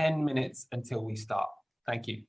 10 minutes until we start. Thank you.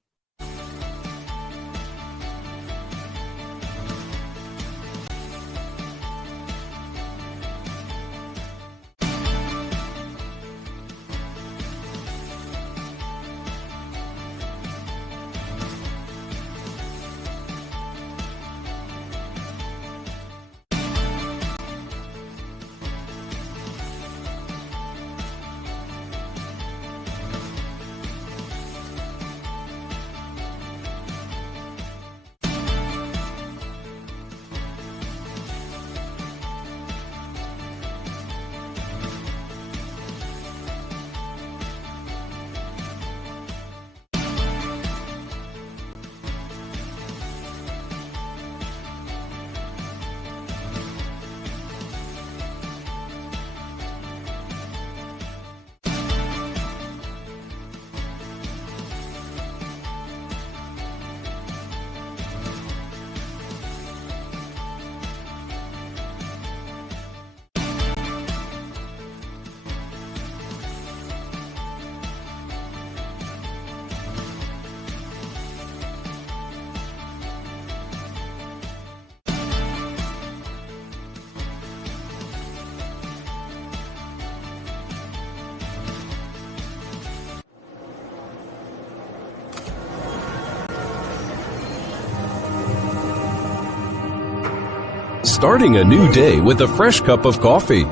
Starting a new day with a fresh cup of coffee.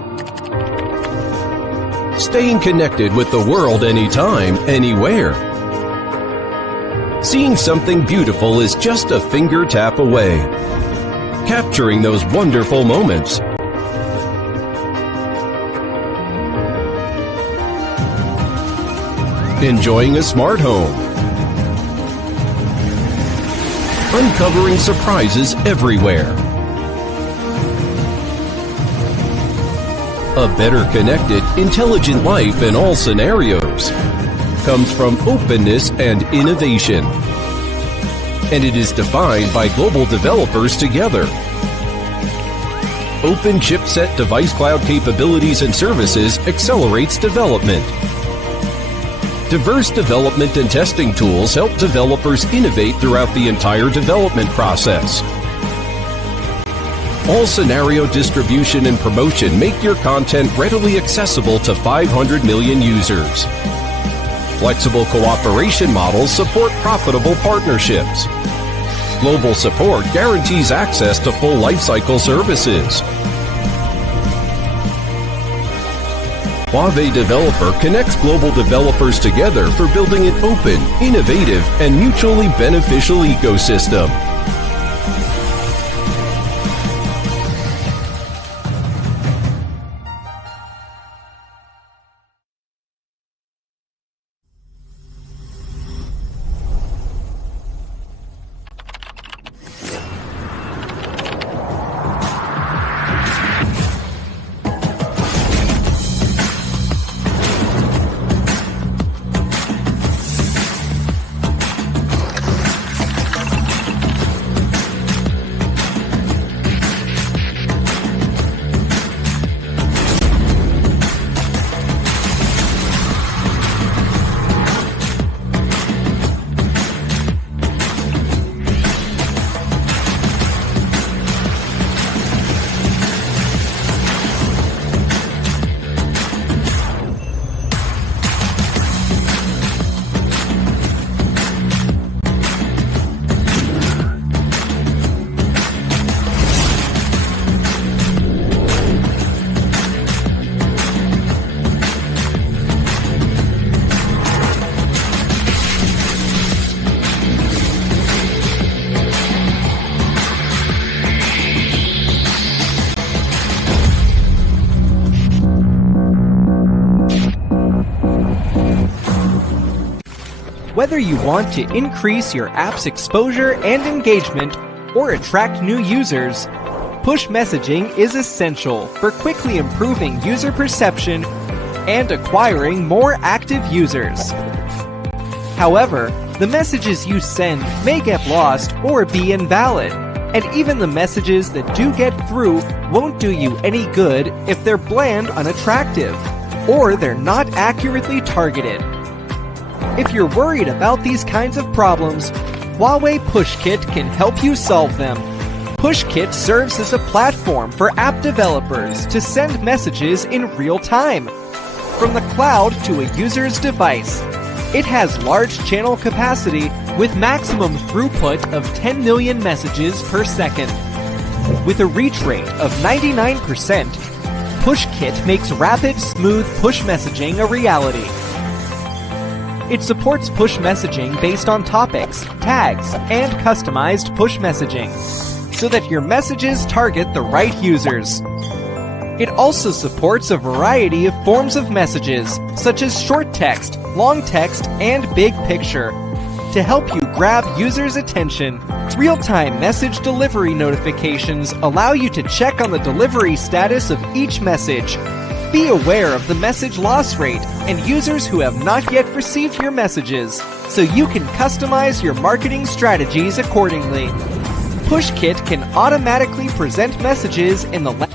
Staying connected with the world anytime, anywhere. Seeing something beautiful is just a finger tap away. Capturing those wonderful moments. Enjoying a smart home. Uncovering surprises everywhere. A better connected, intelligent life in all scenarios comes from openness and innovation. And it is defined by global developers together. Open chipset device cloud capabilities and services accelerates development. Diverse development and testing tools help developers innovate throughout the entire development process. All scenario distribution and promotion make your content readily accessible to 500 million users. Flexible cooperation models support profitable partnerships. Global support guarantees access to full lifecycle services. HUAWEI Developer connects global developers together for building an open, innovative, and mutually beneficial ecosystem. Whether you want to increase your app's exposure and engagement or attract new users, push messaging is essential for quickly improving user perception and acquiring more active users. However, the messages you send may get lost or be invalid, and even the messages that do get through won't do you any good if they're bland, unattractive, or they're not accurately targeted. If you're worried about these kinds of problems, HUAWEI Push Kit can help you solve them. Push Kit serves as a platform for app developers to send messages in real time, from the cloud to a user's device. It has large channel capacity with maximum throughput of 10 million messages per second. With a reach rate of 99%, Push Kit makes rapid, smooth push messaging a reality. It supports push messaging based on topics, tags, and customized push messaging, so that your messages target the right users. It also supports a variety of forms of messages, such as short text, long text, and big picture, to help you grab users' attention. Real-time message delivery notifications allow you to check on the delivery status of each message. Be aware of the message loss rate and users who have not yet received your messages, so you can customize your marketing strategies accordingly. Push Kit can automatically present messages in the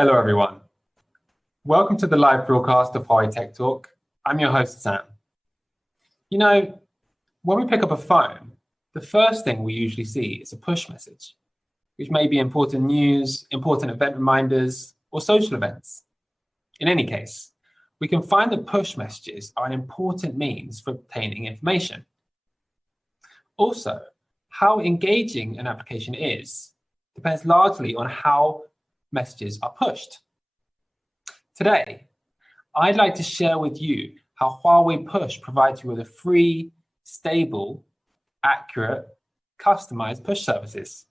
Hello, everyone. Welcome to the live broadcast of HUAWEI Tech Talk. I'm your host, Sam. You know, when we pick up a phone, the first thing we usually see is a push message, which may be important news, important event reminders, or social events. In any case, we can find that push messages are an important means for obtaining information. Also, how engaging an application is depends largely on how messages are pushed. Today, I'd like to share with you how HUAWEI Push provides you with a free, stable, accurate, customized push services.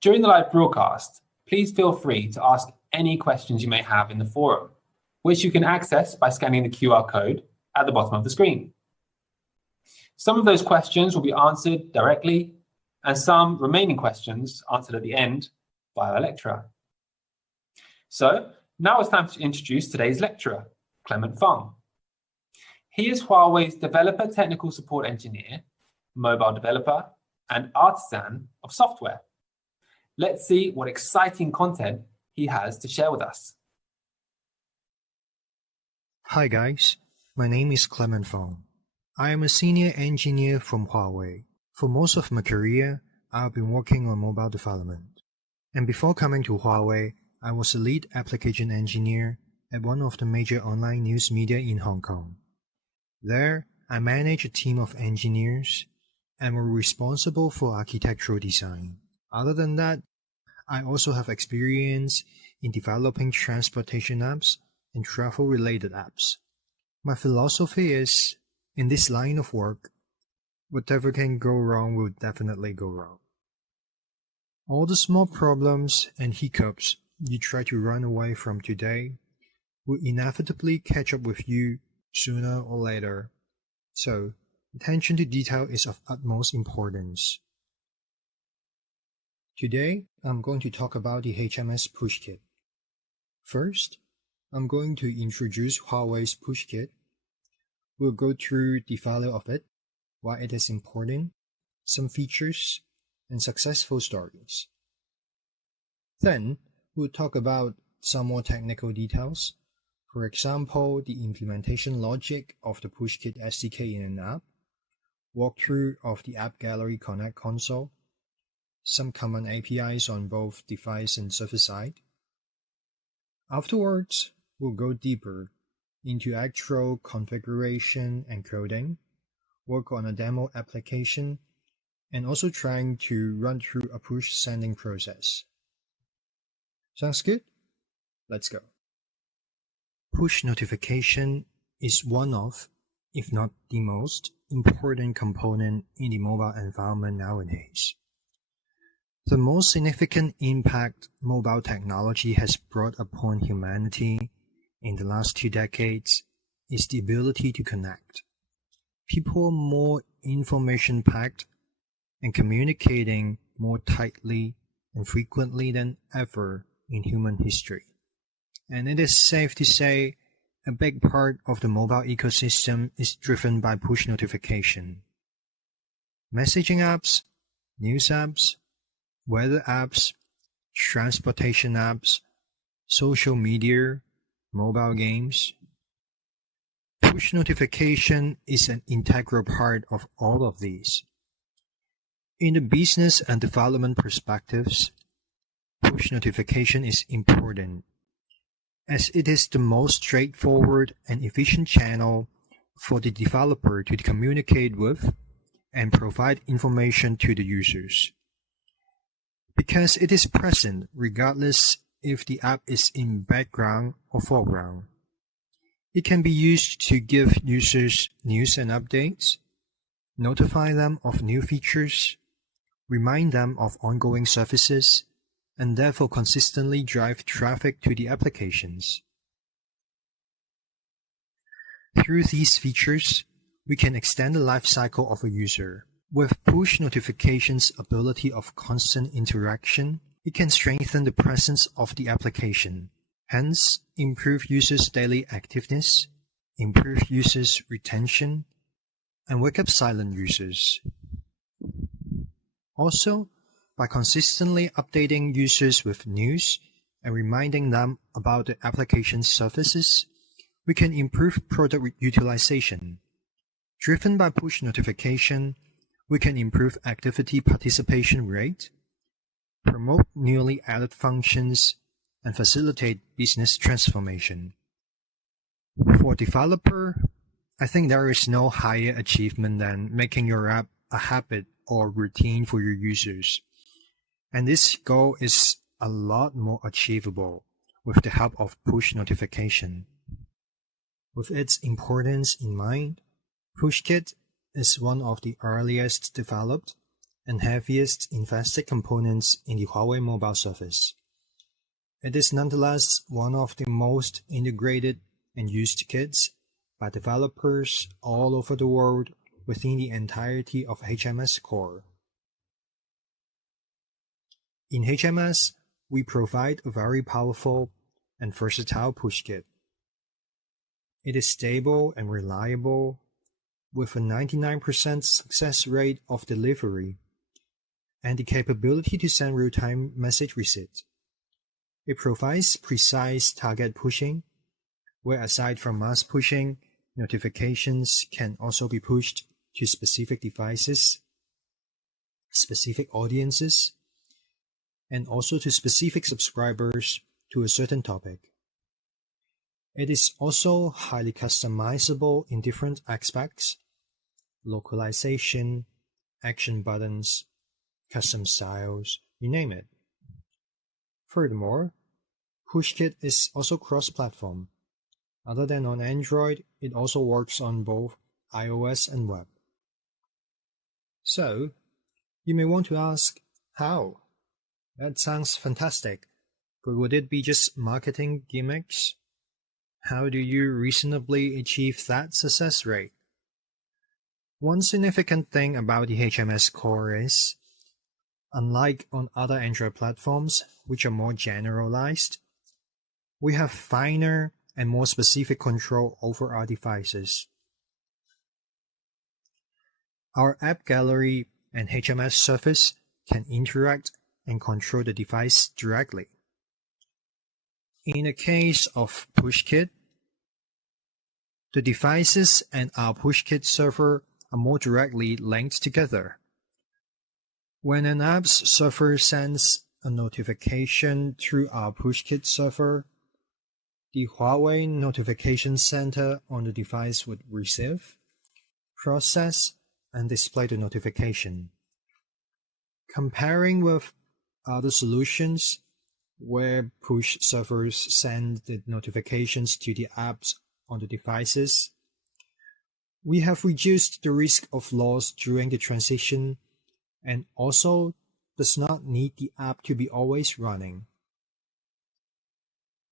During the live broadcast, please feel free to ask any questions you may have in the forum, which you can access by scanning the QR code at the bottom of the screen. Some of those questions will be answered directly, and some remaining questions answered at the end by our lecturer. So now it's time to introduce today's lecturer, Clement Fong. He is HUAWEI's Developer Technical Support Engineer, Mobile Developer, and Artisan of Software. Let's see what exciting content he has to share with us. Hi guys, my name is Clement Fong. I am a senior engineer from HUAWEI. For most of my career, I've been working on mobile development. And before coming to HUAWEI, I was a lead application engineer at one of the major online news media in Hong Kong. There, I managed a team of engineers and were responsible for architectural design. Other than that, I also have experience in developing transportation apps and travel-related apps. My philosophy is, in this line of work, whatever can go wrong will definitely go wrong. All the small problems and hiccups you try to run away from today will inevitably catch up with you sooner or later. So, attention to detail is of utmost importance. Today, I'm going to talk about the HMS Push Kit. First, I'm going to introduce HUAWEI's Push Kit. We'll go through the value of it, why it is important, some features, and successful stories. Then, we'll talk about some more technical details. For example, the implementation logic of the Push Kit SDK in an app, walkthrough of the App Gallery Connect console, some common APIs on both device and server side. Afterwards, we'll go deeper into actual configuration and coding, work on a demo application, and also trying to run through a push sending process. Sounds good? Let's go. Push notification is one of, if not the most, important component in the mobile environment nowadays. The most significant impact mobile technology has brought upon humanity in the last 2 decades is the ability to connect. People are more information-packed and communicating more tightly and frequently than ever in human history. And it is safe to say a big part of the mobile ecosystem is driven by push notification. Messaging apps, news apps, weather apps, transportation apps, social media, mobile games. Push notification is an integral part of all of these. In the business and development perspectives, push notification is important, as it is the most straightforward and efficient channel for the developer to communicate with and provide information to the users. Because it is present regardless if the app is in background or foreground. It can be used to give users news and updates, notify them of new features, remind them of ongoing services, and therefore consistently drive traffic to the applications. Through these features, we can extend the life cycle of a user. With push notifications' ability of constant interaction, it can strengthen the presence of the application, hence improve users' daily activeness, improve users' retention, and wake up silent users. Also, by consistently updating users with news and reminding them about the application's services, we can improve product utilization. Driven by push notification, we can improve activity participation rate, promote newly added functions, and facilitate business transformation. For a developer, I think there is no higher achievement than making your app a habit or routine for your users. And this goal is a lot more achievable with the help of push notification. With its importance in mind, Push Kit is one of the earliest developed and heaviest invested components in the Huawei mobile service. It is nonetheless one of the most integrated and used kits by developers all over the world within the entirety of HMS Core. In HMS, we provide a very powerful and versatile push kit. It is stable and reliable, with a 99% success rate of delivery and the capability to send real-time message receipt. It provides precise target pushing, where aside from mass pushing, notifications can also be pushed to specific devices, specific audiences, and also to specific subscribers to a certain topic. It is also highly customizable in different aspects: localization, action buttons, custom styles, you name it. Furthermore, PushKit is also cross-platform. Other than on Android, it also works on both iOS and web. So, you may want to ask, how? That sounds fantastic, but would it be just marketing gimmicks? How do you reasonably achieve that success rate? One significant thing about the HMS Core is, unlike on other Android platforms, which are more generalized, we have finer and more specific control over our devices. Our app gallery and HMS surface can interact and control the device directly. In the case of PushKit, the devices and our PushKit server are more directly linked together. When an app's server sends a notification through our PushKit server, the Huawei Notification Center on the device would receive, process, and display the notification. Comparing with other solutions where push servers send the notifications to the apps on the devices, we have reduced the risk of loss during the transition and also does not need the app to be always running.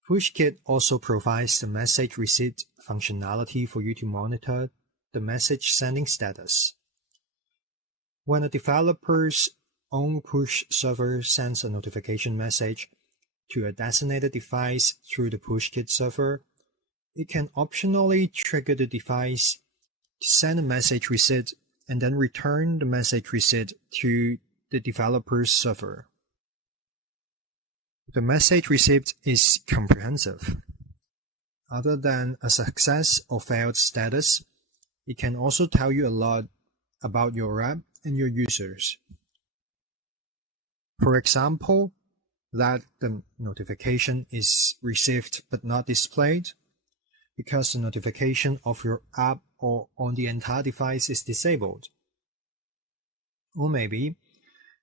PushKit also provides the message receipt functionality for you to monitor the message sending status. When a developer's own push server sends a notification message to a designated device through the PushKit server, it can optionally trigger the device to send a message receipt and then return the message receipt to the developer's server. The message receipt is comprehensive. Other than a success or failed status, it can also tell you a lot about your app and your users. For example, that the notification is received but not displayed because the notification of your app or on the entire device is disabled. Or maybe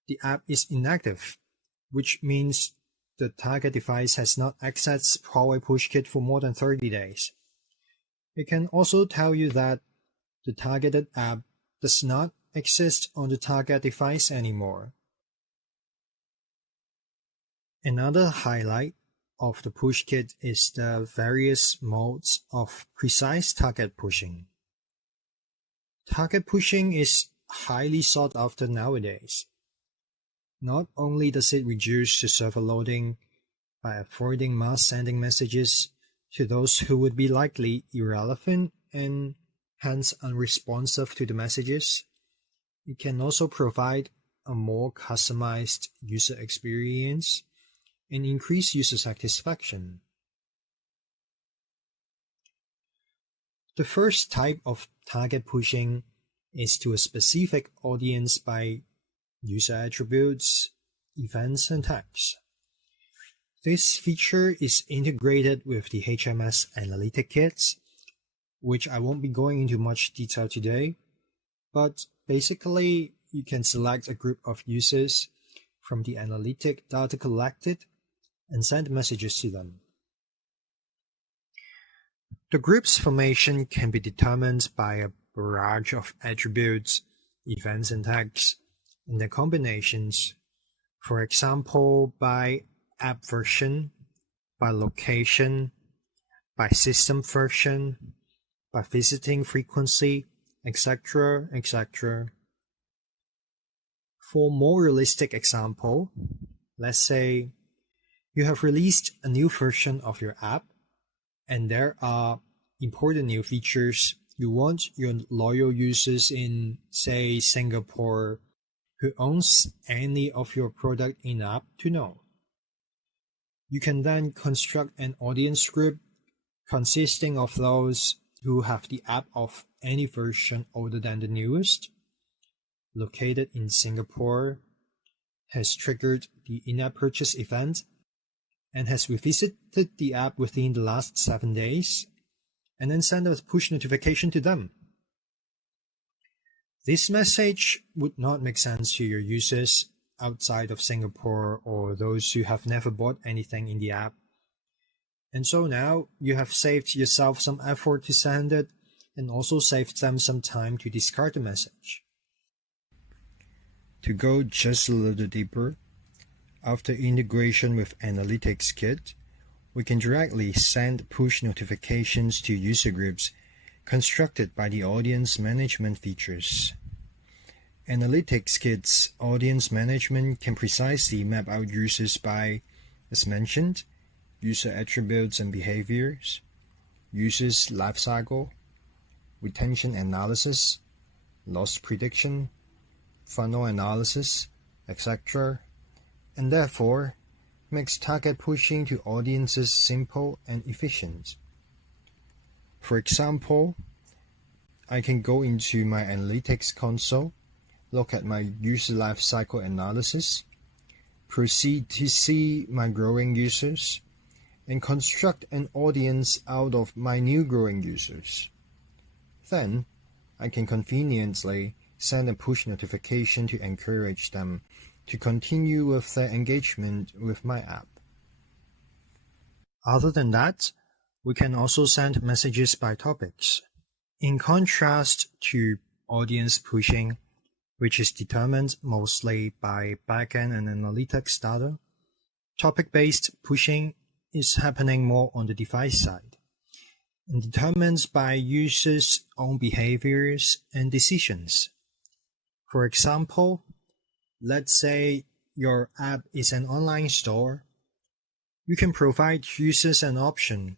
the app is inactive, which means the target device has not accessed HUAWEI Push Kit for more than 30 days. It can also tell you that the targeted app does not exist on the target device anymore. Another highlight of the Push Kit is the various modes of precise target pushing. Target pushing is highly sought after nowadays. Not only does it reduce the server loading by avoiding mass sending messages to those who would be likely irrelevant and hence unresponsive to the messages, it can also provide a more customized user experience and increase user satisfaction. The first type of target pushing is to a specific audience by user attributes, events, and tags. This feature is integrated with the HMS Analytic Kits, which I won't be going into much detail today, but basically you can select a group of users from the analytic data collected and send messages to them. The group's formation can be determined by a barrage of attributes, events, and tags, and their combinations, for example, by app version, by location, by system version, by visiting frequency, etc., etc. For more realistic example, let's say you have released a new version of your app and there are important new features you want your loyal users in, say, Singapore, who owns any of your product in-app to know. You can then construct an audience group consisting of those who have the app of any version older than the newest, located in Singapore, has triggered the in-app purchase event, and has revisited the app within the last 7 days, and then send a push notification to them. This message would not make sense to your users outside of Singapore or those who have never bought anything in the app. And so now you have saved yourself some effort to send it and also saved them some time to discard the message. To go just a little deeper, after integration with Analytics Kit, we can directly send push notifications to user groups constructed by the audience management features. Analytics Kit's audience management can precisely map out users by, as mentioned, user attributes and behaviors, users' lifecycle, retention analysis, loss prediction, funnel analysis, etc., and therefore makes target pushing to audiences simple and efficient. For example, I can go into my analytics console, look at my user lifecycle analysis, proceed to see my growing users, and construct an audience out of my new growing users. Then, I can conveniently send a push notification to encourage them to continue with their engagement with my app. Other than that, we can also send messages by topics. In contrast to audience pushing, which is determined mostly by backend and analytics data, topic-based pushing is happening more on the device side and determined by users' own behaviors and decisions. For example, let's say your app is an online store. You can provide users an option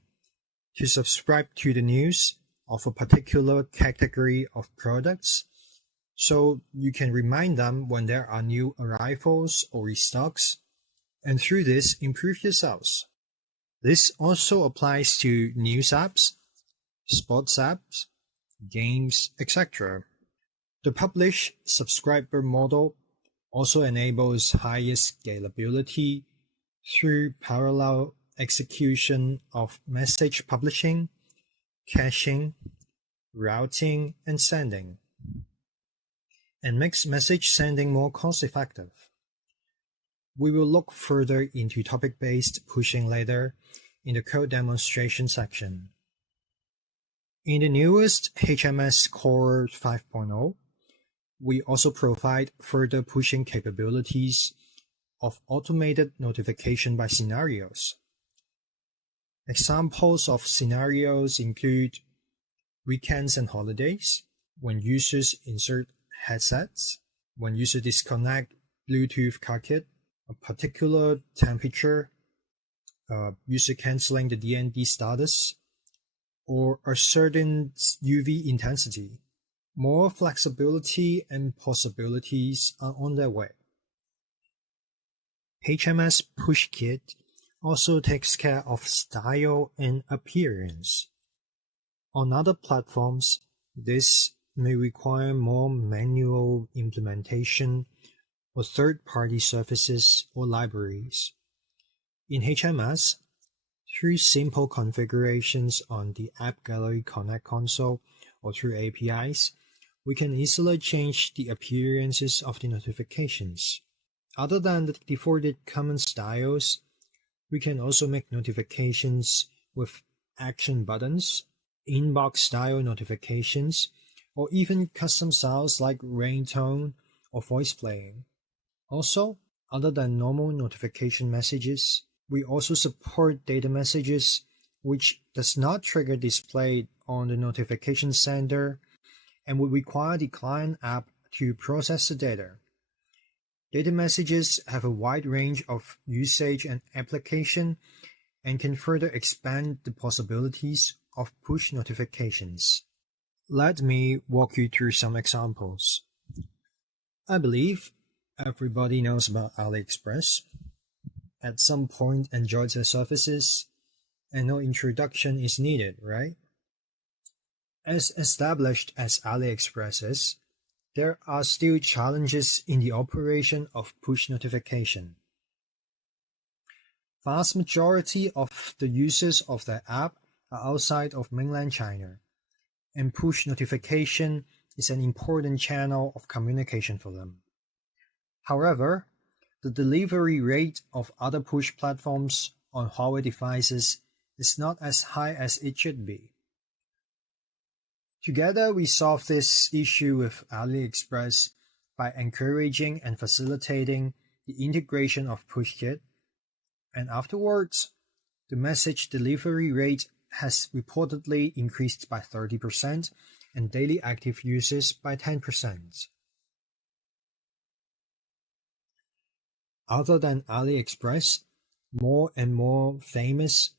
to subscribe to the news of a particular category of products, so you can remind them when there are new arrivals or restocks, and through this improve your sales. This also applies to news apps, sports apps, games, etc. The publish subscriber model also enables higher scalability through parallel execution of message publishing, caching, routing, and sending, and makes message sending more cost-effective. We will look further into topic-based pushing later in the code demonstration section. In the newest HMS Core 5.0, we also provide further pushing capabilities of automated notification by scenarios. Examples of scenarios include weekends and holidays, when users insert headsets, when users disconnect Bluetooth car kit, a particular temperature, user canceling the DND status, or a certain UV intensity. More flexibility and possibilities are on their way. HMS Push Kit also takes care of style and appearance. On other platforms, this may require more manual implementation or third-party services or libraries. In HMS, through simple configurations on the App Gallery Connect console or through APIs, we can easily change the appearances of the notifications. Other than the defaulted common styles, we can also make notifications with action buttons, inbox style notifications, or even custom styles like ringtone or voice playing. Also, other than normal notification messages, we also support data messages which does not trigger display on the notification sender and would require the client app to process the data. Data messages have a wide range of usage and application and can further expand the possibilities of push notifications. Let me walk you through some examples. I believe everybody knows about AliExpress. At some point enjoyed their services, and no introduction is needed, right? As established as AliExpress is, there are still challenges in the operation of push notification. Vast majority of the users of the app are outside of mainland China, and push notification is an important channel of communication for them. However, the delivery rate of other push platforms on Huawei devices is not as high as it should be. Together, we solve this issue with AliExpress by encouraging and facilitating the integration of Push Kit, and afterwards, the message delivery rate has reportedly increased by 30% and daily active users by 10%. Other than AliExpress, more and more famous,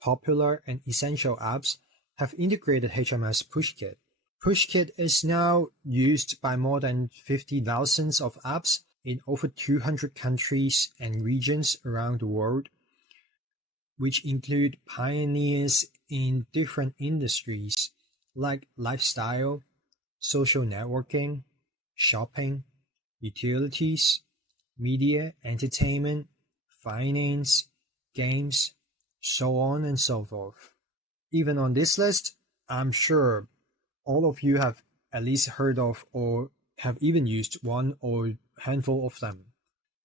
popular, and essential apps have integrated HMS Push Kit. Push Kit is now used by more than 50,000 of apps in over 200 countries and regions around the world, which include pioneers in different industries like lifestyle, social networking, shopping, utilities, media, entertainment, finance, games, so on and so forth. Even on this list, I'm sure all of you have at least heard of or have even used one or handful of them.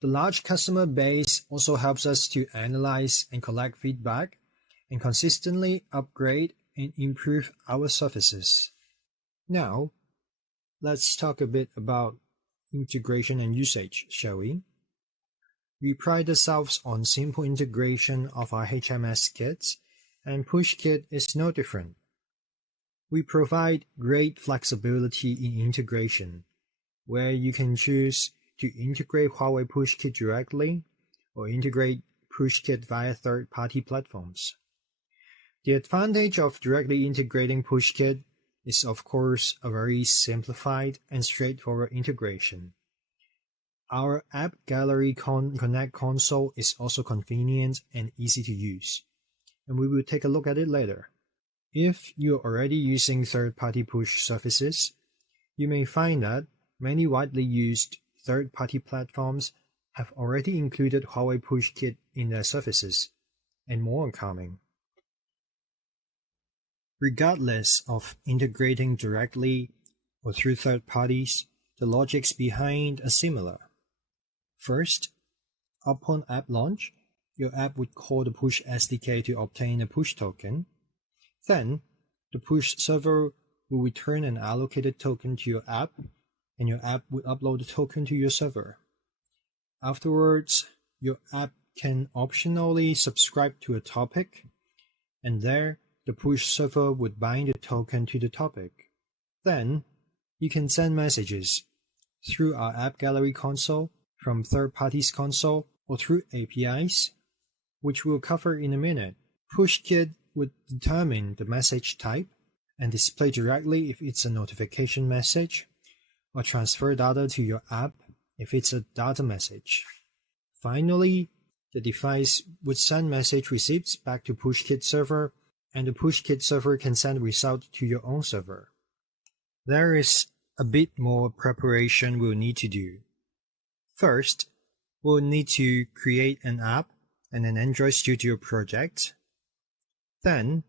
The large customer base also helps us to analyze and collect feedback and consistently upgrade and improve our services. Now, let's talk a bit about integration and usage, shall we? We pride ourselves on simple integration of our HMS kits, and Push Kit is no different. We provide great flexibility in integration, where you can choose to integrate Huawei Push Kit directly or integrate Push Kit via third-party platforms. The advantage of directly integrating Push Kit is, of course, a very simplified and straightforward integration. Our App Gallery Connect console is also convenient and easy to use, and we will take a look at it later. If you're already using third-party push services, you may find that many widely used third-party platforms have already included Huawei Push Kit in their services, and more are coming. Regardless of integrating directly or through third parties, the logics behind are similar. First, upon app launch, your app would call the Push SDK to obtain a push token. Then, the push server will return an allocated token to your app, and your app would upload the token to your server. Afterwards, your app can optionally subscribe to a topic, and there, the push server would bind the token to the topic. Then, you can send messages through our App Gallery console, from third parties console, or through APIs, which we'll cover in a minute. Push Kit would determine the message type and display directly if it's a notification message, or transfer data to your app if it's a data message. Finally, the device would send message receipts back to Push Kit server, and the Push Kit server can send result to your own server. There is a bit more preparation we'll need to do. First, we'll need to create an app and an Android Studio project. Then,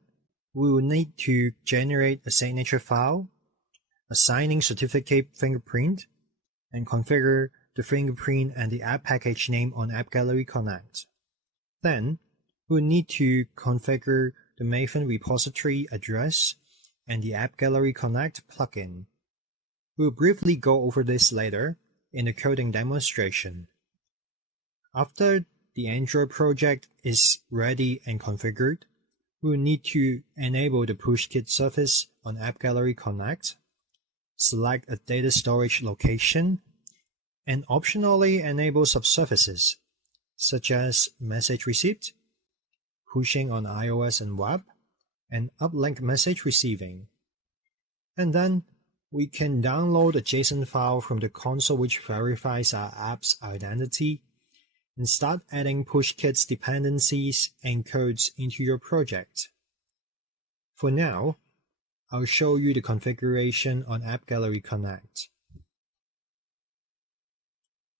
we will need to generate a signature file, a signing certificate fingerprint, and configure the fingerprint and the app package name on App Gallery Connect. Then, we'll need to configure the Maven repository address and the App Gallery Connect plugin. We'll briefly go over this later in the coding demonstration. After the Android project is ready and configured, we'll need to enable the Push Kit service on App Gallery Connect, select a data storage location, and optionally enable subservices such as message receipt, pushing on iOS and web, and uplink message receiving. And then we can download a JSON file from the console which verifies our app's identity and start adding PushKit's dependencies and codes into your project. For now, I'll show you the configuration on App Gallery Connect.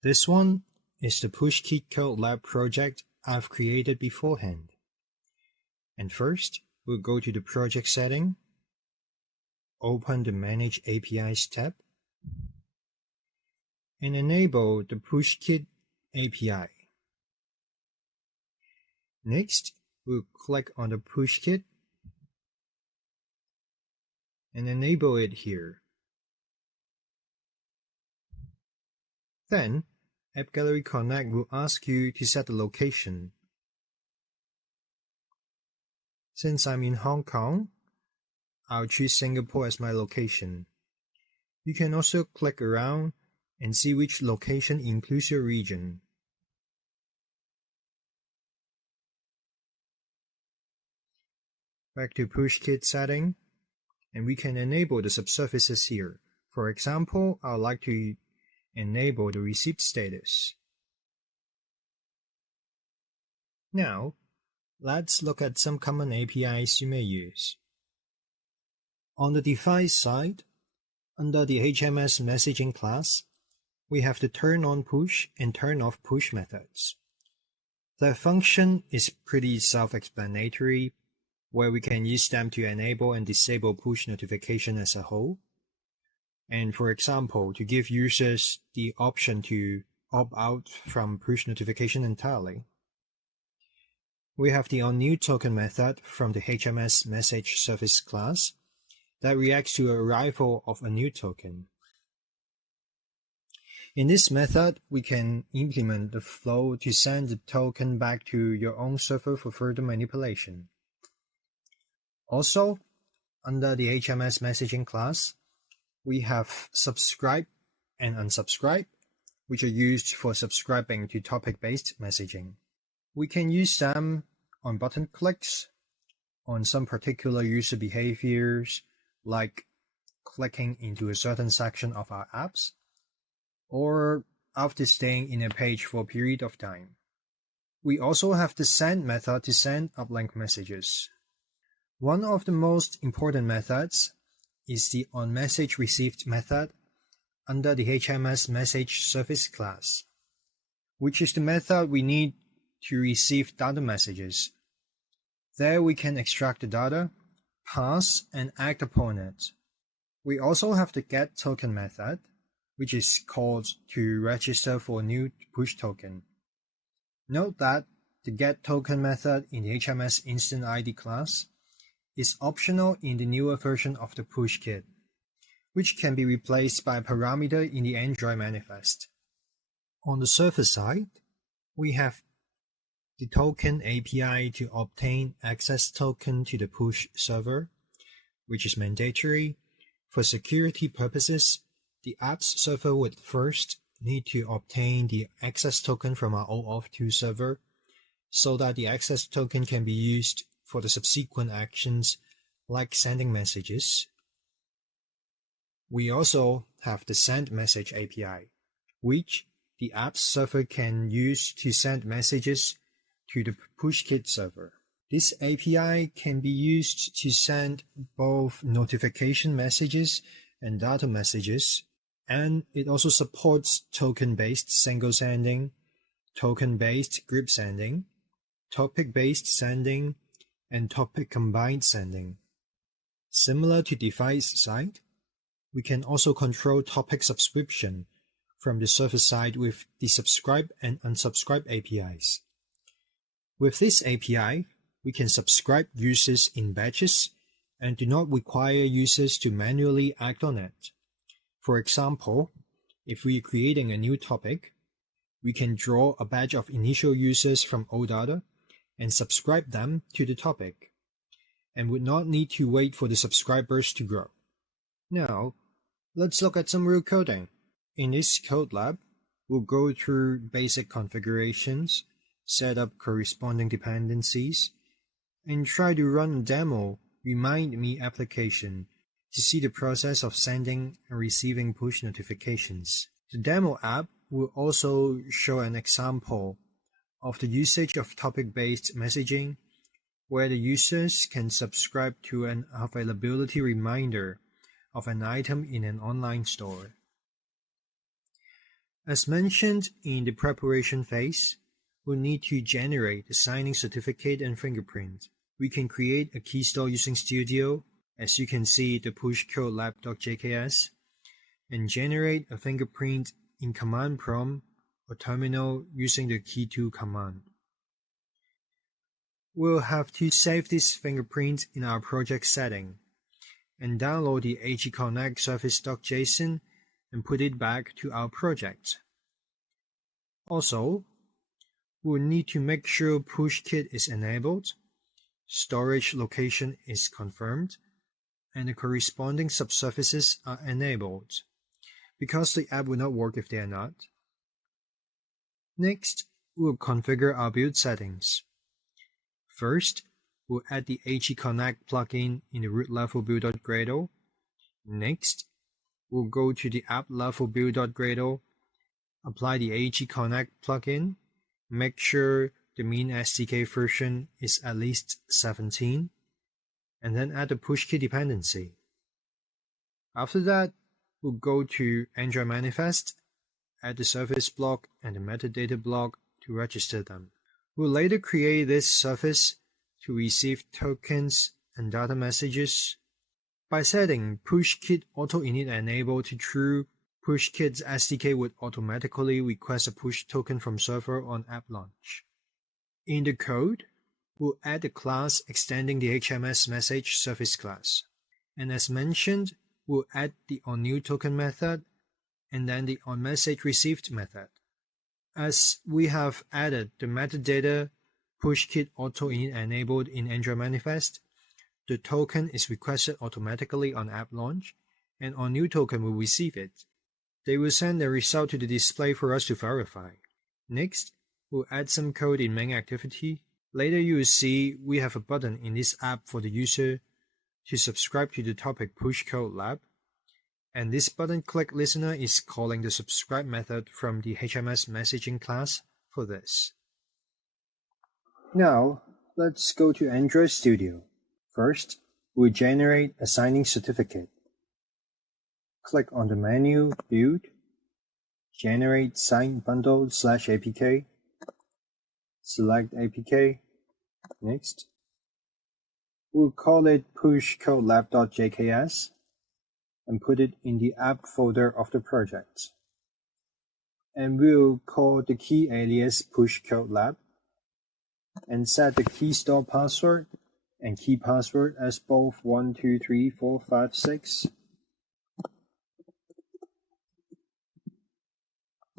This one is the Push Kit Codelab project I've created beforehand. And first, we'll go to the project setting, open the Manage APIs tab, and enable the Push Kit API. Next, we'll click on the Push Kit and enable it here. Then, App Gallery Connect will ask you to set the location. Since I'm in Hong Kong, I'll choose Singapore as my location. You can also click around and see which location includes your region. Back to Push Kit setting, and we can enable the subservices here. For example, I'd like to enable the receipt status. Now, let's look at some common APIs you may use. On the device side, under the HMS messaging class, we have the turn on push and turn off push methods. Their function is pretty self-explanatory, where we can use them to enable and disable push notification as a whole. And for example, to give users the option to opt out from push notification entirely. We have the onNewToken method from the HMS message service class that reacts to the arrival of a new token. In this method, we can implement the flow to send the token back to your own server for further manipulation. Also, under the HMS messaging class, we have subscribe and unsubscribe, which are used for subscribing to topic-based messaging. We can use them on button clicks, on some particular user behaviors, like clicking into a certain section of our apps, or after staying in a page for a period of time. We also have the send method to send uplink messages. One of the most important methods is the onMessageReceived method under the HMS message service class, which is the method we need to receive data messages. There we can extract the data, pass, and act upon it. We also have the getToken method, which is called to register for a new push token. Note that the getToken method in the HMS Instant ID class is optional in the newer version of the Push Kit, which can be replaced by a parameter in the Android manifest. On the server side, we have the token API to obtain access token to the push server, which is mandatory. For security purposes, the app's server would first need to obtain the access token from our OAuth2 server so that the access token can be used for the subsequent actions like sending messages. We also have the Send Message API, which the app server can use to send messages to the PushKit server. This API can be used to send both notification messages and data messages, and it also supports token-based single sending, token-based group sending, topic-based sending, and topic combined sending. Similar to device side, we can also control topic subscription from the server side with the subscribe and unsubscribe APIs. With this API, we can subscribe users in batches and do not require users to manually act on it. For example, if we are creating a new topic, we can draw a batch of initial users from OData and subscribe them to the topic, and would not need to wait for the subscribers to grow. Now, let's look at some real coding. In this Codelab, we'll go through basic configurations, set up corresponding dependencies, and try to run a demo Remind Me application to see the process of sending and receiving push notifications. The demo app will also show an example of the usage of topic-based messaging, where the users can subscribe to an availability reminder of an item in an online store. As mentioned in the preparation phase, we'll need to generate the signing certificate and fingerprint. We can create a key store using Studio, as you can see the push Codelab.jks, and generate a fingerprint in command prompt or terminal using the key2 command. We'll have to save this fingerprint in our project setting and download the HEConnect service.json and put it back to our project. Also, we'll need to make sure Push Kit is enabled, storage location is confirmed, and the corresponding subsurfaces are enabled, because the app will not work if they are not. Next, we'll configure our build settings. First, we'll add the HEConnect plugin in the root level build.gradle. Next, we'll go to the app level build.gradle, apply the HEConnect plugin, make sure the mean SDK version is at least 17, and then add the push key dependency. After that, we'll go to Android manifest, add the service block and the metadata block to register them. We'll later create this service to receive tokens and data messages. By setting Push Kit Auto Init Enable to true, Push Kit's SDK would automatically request a push token from server on app launch. In the code, we'll add a class extending the HMS message service class. And as mentioned, we'll add the onNewToken method and then the onMessageReceived method. As we have added the metadata Push Kit Auto Init enabled in Android manifest, the token is requested automatically on app launch, and onNewToken will receive it. They will send the result to the display for us to verify. Next, we'll add some code in main activity. Later you will see we have a button in this app for the user to subscribe to the topic Push Codelab, and this button click listener is calling the subscribe method from the HMS messaging class for this. Now, let's go to Android Studio. First, we'll generate a signing certificate. Click on the menu Build, Generate Sign Bundle/APK, select APK, next. We'll call it Push Codelab.jks and put it in the app folder of the project. And we'll call the key alias Push Codelab and set the key store password and key password as both 1, 2, 3, 4, 5, 6.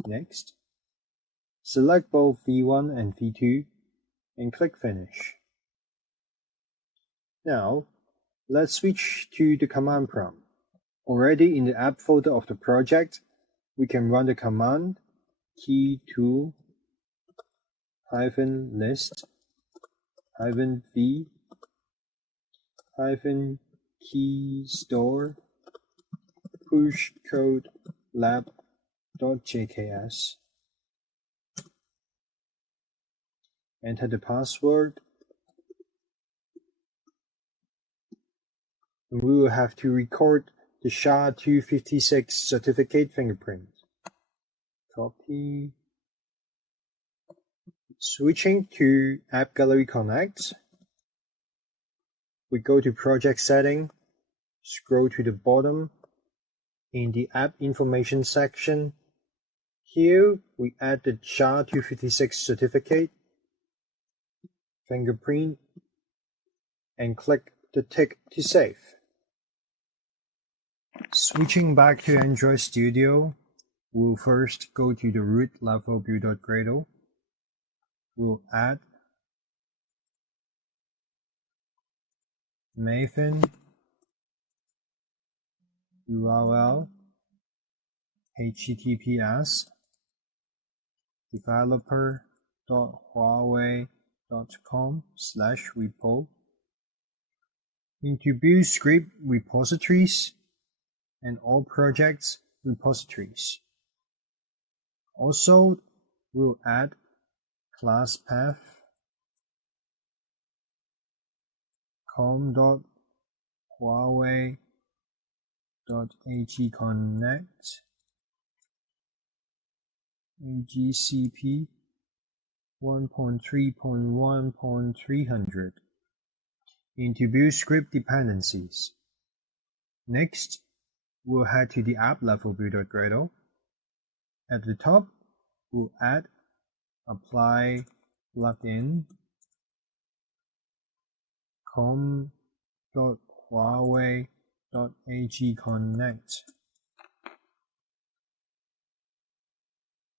Next, select both v1 and v2 and click Finish. Now, let's switch to the command prompt. Already in the app folder of the project, we can run the command key2 -list -v -key store push codelab.jks. Enter the password. And we will have to record the SHA-256 certificate fingerprint. Copy. Switching to App Gallery Connect, we go to Project Setting, scroll to the bottom. In the App Information section, Here, we add the SHA-256 certificate, fingerprint, and click the tick to save. Switching back to Android Studio, we'll first go to the root level build.gradle. We'll add Maven, URL, https developer.huawei.com/repo into build script repositories and all projects repositories. Also, we'll add class path com.huawei.agconnect agcp 1.3.1.300 into build script dependencies. Next, we'll head to the app level build.gradle. At the top, we'll add apply plugin com.huawei.agconnect.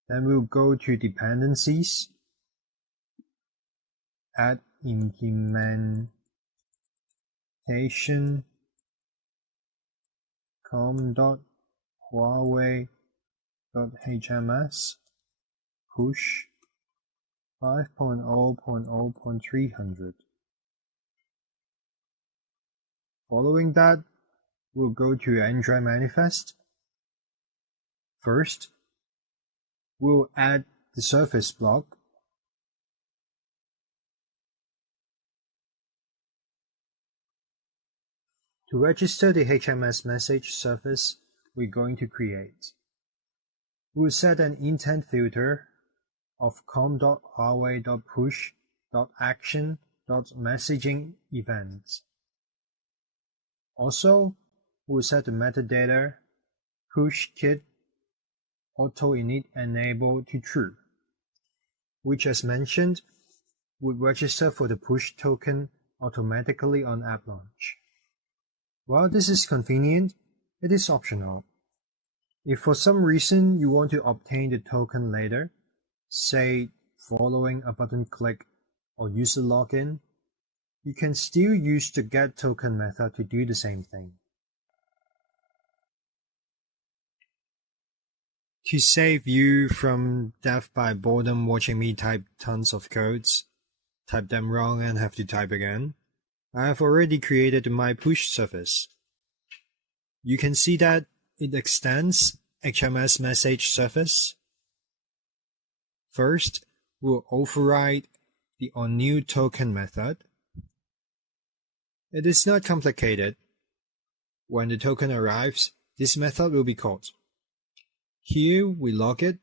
Then we'll go to dependencies, add implementation com.huawei.hms push 5.0.0.300. Following that, we'll go to Android manifest. First, we'll add the service block. To register the HMS message service we're going to create, we'll set an intent filter of com.huawei.push.action.messaging events. Also, we'll set the metadata push kit auto init enable to true, which as mentioned would register for the push token automatically on app launch. While this is convenient, it is optional. If for some reason you want to obtain the token later, say following a button click or user login, you can still use the getToken method to do the same thing. To save you from death by boredom watching me type tons of codes, type them wrong and have to type again, I have already created my push service. You can see that it extends HMS message service. First, we'll override the onNewToken method. It is not complicated. When the token arrives, this method will be called. Here we log it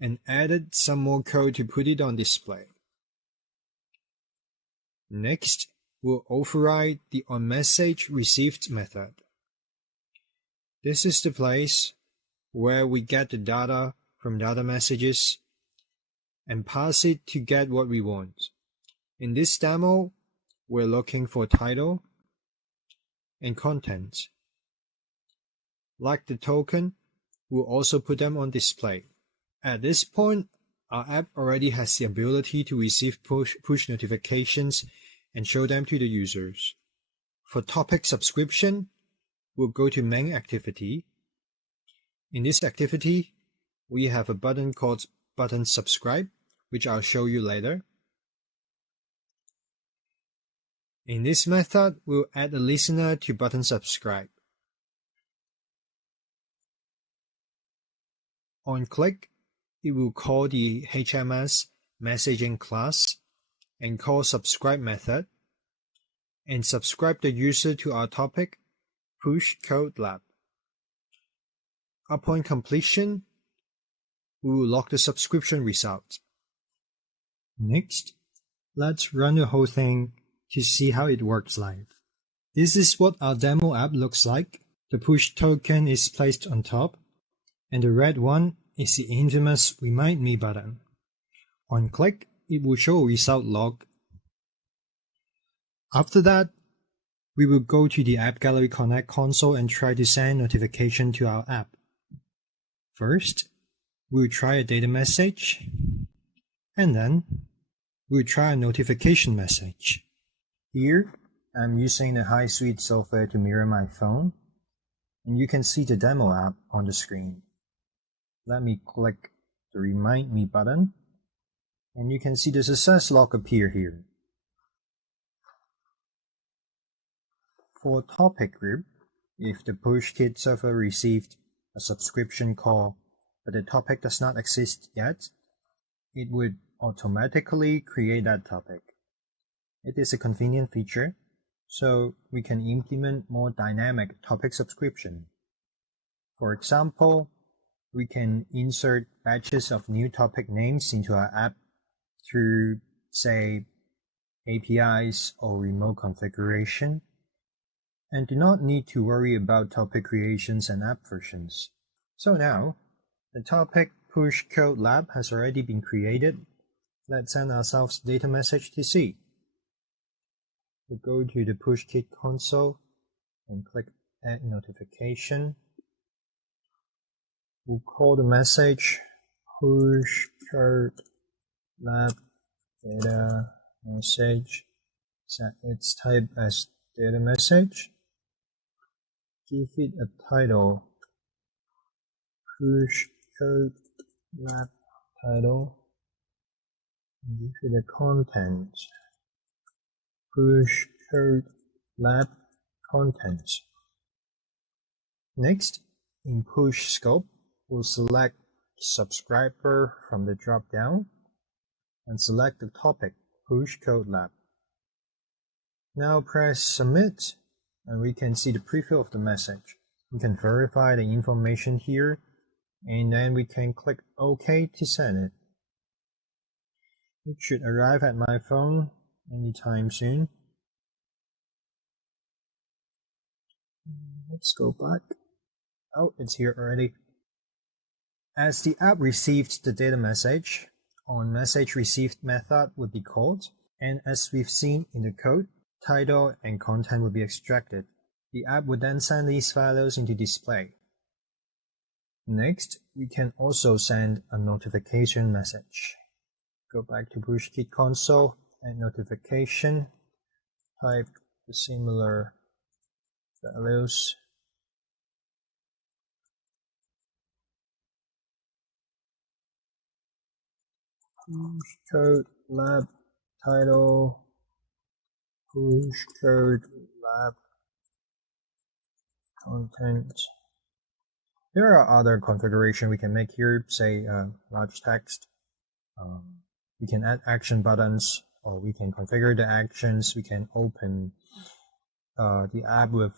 and added some more code to put it on display. Next, we'll override the onMessageReceived method. This is the place where we get the data from data messages and pass it to get what we want. In this demo, we're looking for title and content. Like the token, we'll also put them on display. At this point, our app already has the ability to receive push notifications and show them to the users. For topic subscription, we'll go to main activity. In this activity, we have a button called button subscribe, which I'll show you later. In this method, we'll add a listener to button subscribe. On click, it will call the HMS messaging class and call subscribe method and subscribe the user to our topic, Push Codelab. Upon completion, we will log the subscription result. Next, let's run the whole thing to see how it works live. This is what our demo app looks like. The push token is placed on top, and the red one is the infamous Remind Me button. On click, it will show a result log. After that, we will go to the App Gallery Connect console and try to send notification to our app. First, we'll try a data message, and then we'll try a notification message. Here, I'm using the HUAWEI software to mirror my phone, and you can see the demo app on the screen. Let me click the Remind Me button, and you can see the success log appear here. For topic group, if the Push Kit server received a subscription call but the topic does not exist yet, it would automatically create that topic. It is a convenient feature, so we can implement more dynamic topic subscription. For example, we can insert batches of new topic names into our app through, say, APIs or remote configuration, and do not need to worry about topic creations and app versions. So now, the topic Push Codelab has already been created. Let's send ourselves a data message to see. We'll go to the Push Kit console and click Add Notification. We'll call the message Push Codelab data message. Set its type as data message. Give it a title, Push Codelab title, and give it a content, Push Codelab content. Next, in Push Scope, we'll select Subscriber from the drop-down and select the topic, Push Codelab. Now press Submit, and we can see the preview of the message. We can verify the information here, and then we can click OK to send it. It should arrive at my phone anytime soon. Let's go back. Oh, it's here already. As the app received the data message, onMessageReceived method would be called, and as we've seen in the code, title and content will be extracted. The app would then send these values into display. Next, we can also send a notification message. Go back to Push Kit console and notification. Type the similar values. Push Codelab title. Push Codelab content. There are other configurations we can make here, say large text. We can add action buttons, or we can configure the actions. We can open the app with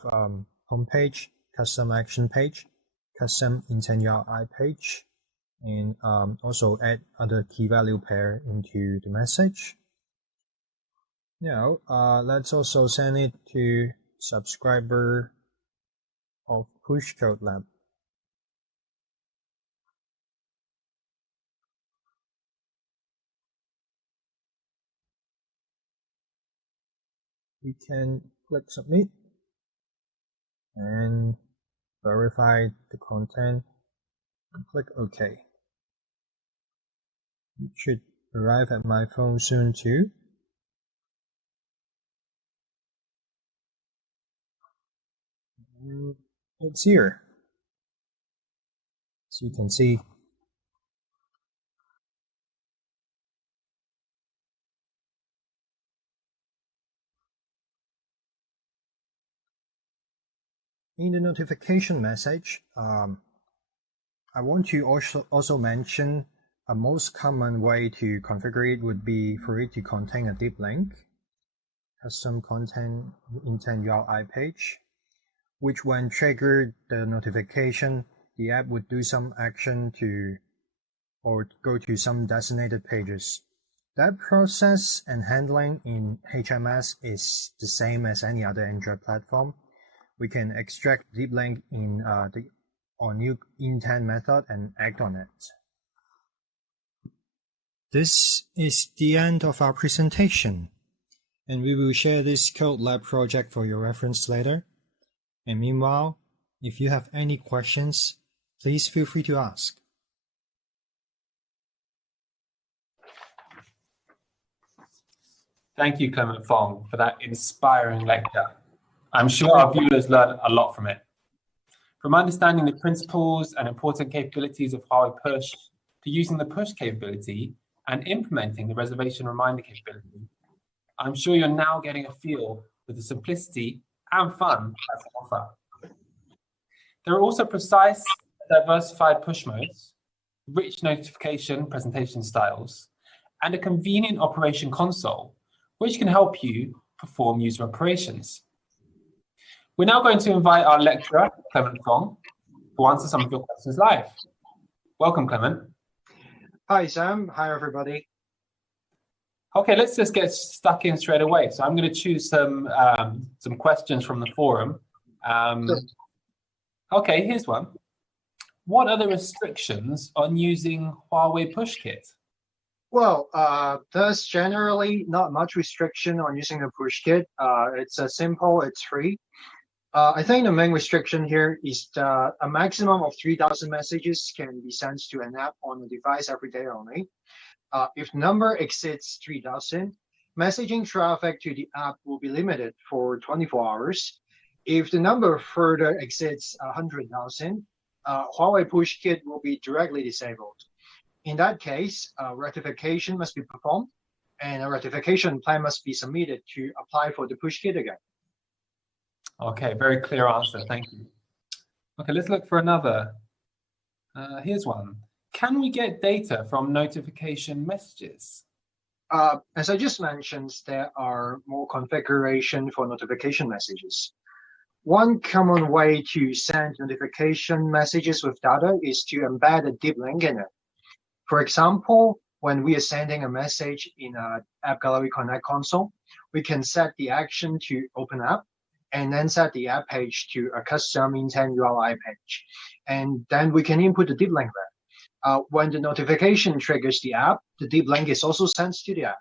homepage, custom action page, custom intent URI page, and also add other key value pair into the message. Now, let's also send it to subscriber of Push Codelab. We can click Submit and verify the content and click OK. It should arrive at my phone soon too. It's here. So you can see in the notification message, I want to also mention a most common way to configure it would be for it to contain a deep link, custom content intent URI page, which when triggered the notification, the app would do some action to or go to some designated pages. That process and handling in HMS is the same as any other Android platform. We can extract deep link in the or new intent method and act on it. This is the end of our presentation, and we will share this Codelab project for your reference later. And meanwhile, if you have any questions, please feel free to ask. Thank you, Clement Fong, for that inspiring lecture. I'm sure our viewers learned a lot from it. From understanding the principles and important capabilities of HUAWEI Push to using the push capability and implementing the reservation reminder capability, I'm sure you're now getting a feel for the simplicity and fun that's on offer. There are also precise, diversified push modes, rich notification presentation styles, and a convenient operation console, which can help you perform user operations. We're now going to invite our lecturer, Clement Fong, to answer some of your questions live. Welcome, Clement. Hi, Sam. Hi, everybody. Okay, let's just get stuck in straight away. So I'm going to choose some questions from the forum. Okay, here's one. What are the restrictions on using HUAWEI Push Kit? Well, there's generally not much restriction on using the push kit. It's simple, it's free. I think the main restriction here is that a maximum of 3,000 messages can be sent to an app on the device every day only. If the number exceeds 3,000, messaging traffic to the app will be limited for 24 hours. If the number further exceeds 100,000, HUAWEI Push Kit will be directly disabled. In that case, rectification must be performed, and a rectification plan must be submitted to apply for the push kit again. Okay, very clear answer. Thank you. Okay, let's look for another. Here's one. Can we get data from notification messages? As I just mentioned, there are more configuration for notification messages. One common way to send notification messages with data is to embed a deep link in it. For example, when we are sending a message in an App Gallery Connect console, we can set the action to open app and then set the app page to a custom intent URI page. And then we can input the deep link there. When the notification triggers the app, the deep link is also sent to the app.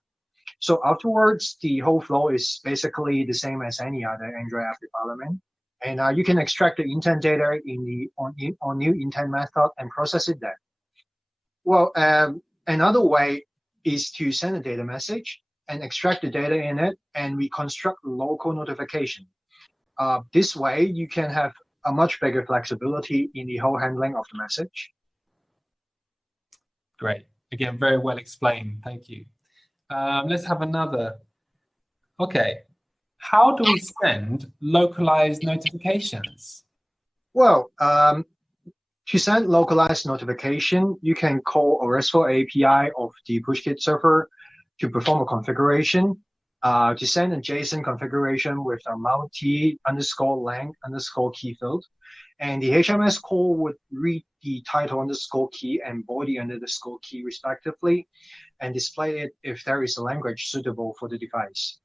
So afterwards, the whole flow is basically the same as any other Android app development. And you can extract the intent data in the on new intent method and process it there. Well, another way is to send a data message and extract the data in it, and we construct local notification. This way, you can have a much bigger flexibility in the whole handling of the message. Great. Again, very well explained. Thank you. Let's have another. Okay. How do we send localized notifications? Well, to send localized notification, you can call a RESTful API of the PushKit server to perform a configuration. To send a JSON configuration with a multi_length_key field. And the HMS call would read the title_key and body_key respectively, and display it if there is a language suitable for the device.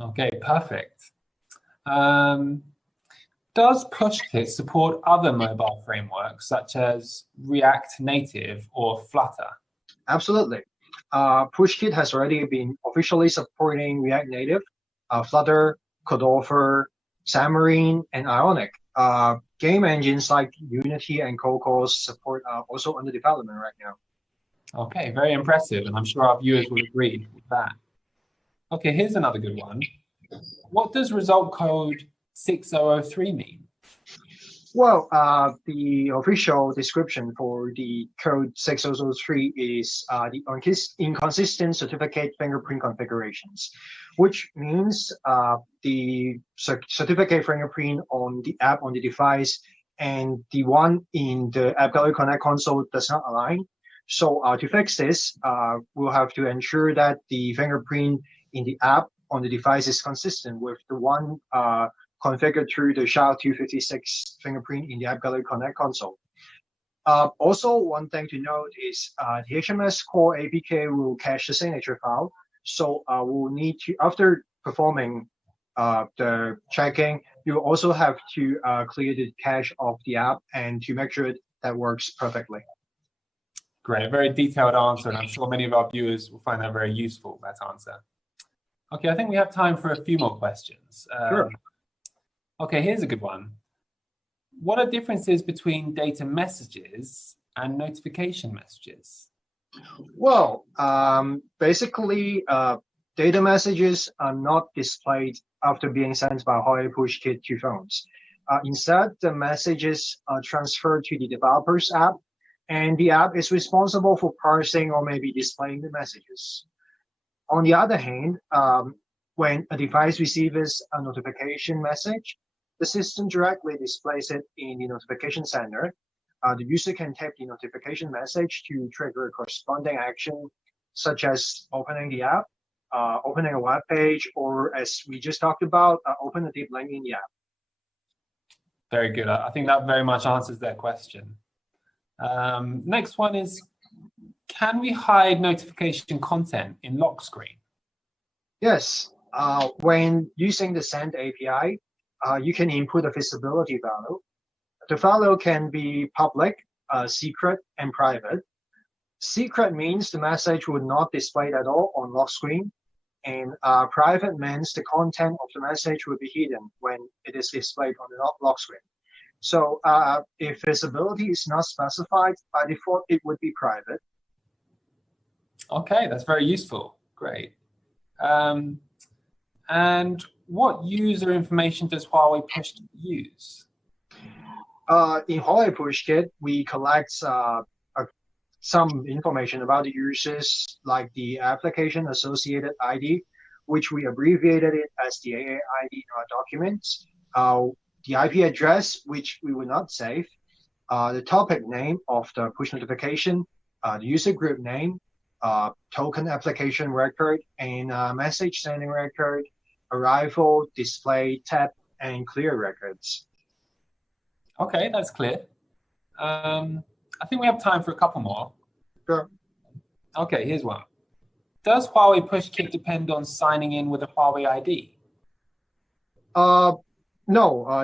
Okay, perfect. Does PushKit support other mobile frameworks such as React Native or Flutter? Absolutely. PushKit has already been officially supporting React Native, Flutter, Codelab, Xamarin, and Ionic. Game engines like Unity and Cocos support also under development right now. Okay, very impressive, and I'm sure our viewers will agree with that. Okay, here's another good one. What does result code 6003 mean? Well, the official description for the code 6003 is the inconsistent certificate fingerprint configurations, which means the certificate fingerprint on the app on the device and the one in the App Gallery Connect console does not align. So to fix this, we'll have to ensure that the fingerprint in the app on the device is consistent with the one configured through the SHA-256 fingerprint in the App Gallery Connect console. Also, one thing to note is the HMS core APK will cache the signature file. So we'll need to, after performing the checking, you also have to clear the cache of the app and to make sure that works perfectly. Great, a very detailed answer, and I'm sure many of our viewers will find that very useful, that answer. Okay, I think we have time for a few more questions. Sure. Okay, here's a good one. What are differences between data messages and notification messages? Well, basically, data messages are not displayed after being sent by HUAWEI Push Kit to phones. Instead, the messages are transferred to the developer's app, and the app is responsible for parsing or maybe displaying the messages. On the other hand, when a device receives a notification message, the system directly displays it in the notification center. The user can tap the notification message to trigger a corresponding action, such as opening the app, opening a web page, or as we just talked about, open a deep link in the app. Very good. I think that very much answers that question. Next one is, can we hide notification content in lock screen? Yes. When using the Send API, you can input a visibility value. The value can be public, secret, and private. Secret means the message would not display at all on lock screen, and private means the content of the message will be hidden when it is displayed on the lock screen. So if visibility is not specified, by default, it would be private. Okay, that's very useful. Great. And what user information does HUAWEI Push Kit use? In HUAWEI Push Kit, we collect some information about the users, like the application associated ID, which we abbreviated it as the AAID in our documents, the IP address, which we will not save, the topic name of the push notification, the user group name, token application record, and message sending record, arrival, display, tap, and clear records. Okay, that's clear. I think we have time for a couple more. Sure. Okay, here's one. Does HUAWEI Push Kit depend on signing in with a HUAWEI ID? No,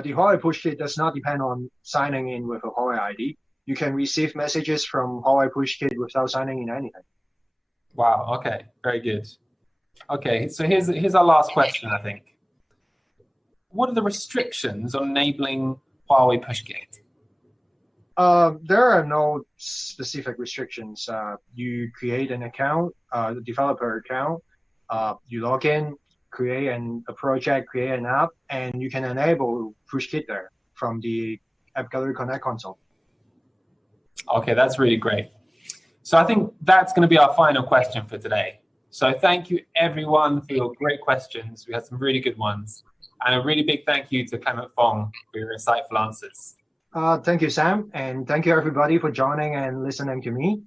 the HUAWEI Push Kit does not depend on signing in with a HUAWEI ID. You can receive messages from HUAWEI Push Kit without signing in anything. Wow, okay, very good. Okay, so here's our last question, I think. What are the restrictions on enabling HUAWEI Push Kit? There are no specific restrictions. You create an account, the developer account, you log in, create a project, create an app, and you can enable Push Kit there from the App Gallery Connect console. Okay, that's really great. So I think that's going to be our final question for today. So thank you everyone for your great questions. We had some really good ones. And a really big thank you to Clement Fong for your insightful answers. Thank you, Sam, and thank you everybody for joining and listening to me.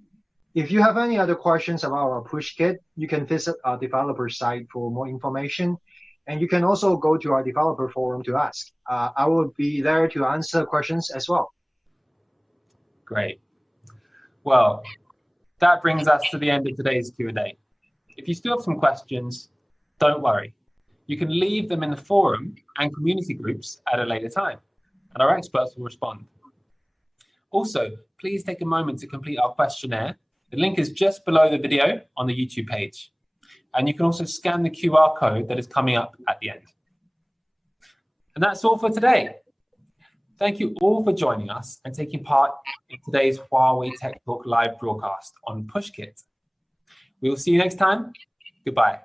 If you have any other questions about our Push Kit, you can visit our developer site for more information. And you can also go to our developer forum to ask. I will be there to answer questions as well. Great. Well, that brings us to the end of today's Q&A. If you still have some questions, don't worry. You can leave them in the forum and community groups at a later time, and our experts will respond. Also, please take a moment to complete our questionnaire. The link is just below the video on the YouTube page. And you can also scan the QR code that is coming up at the end. And that's all for today. Thank you all for joining us and taking part in today's HUAWEI Tech Talk live broadcast on Push Kit. We will see you next time. Goodbye.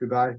Goodbye.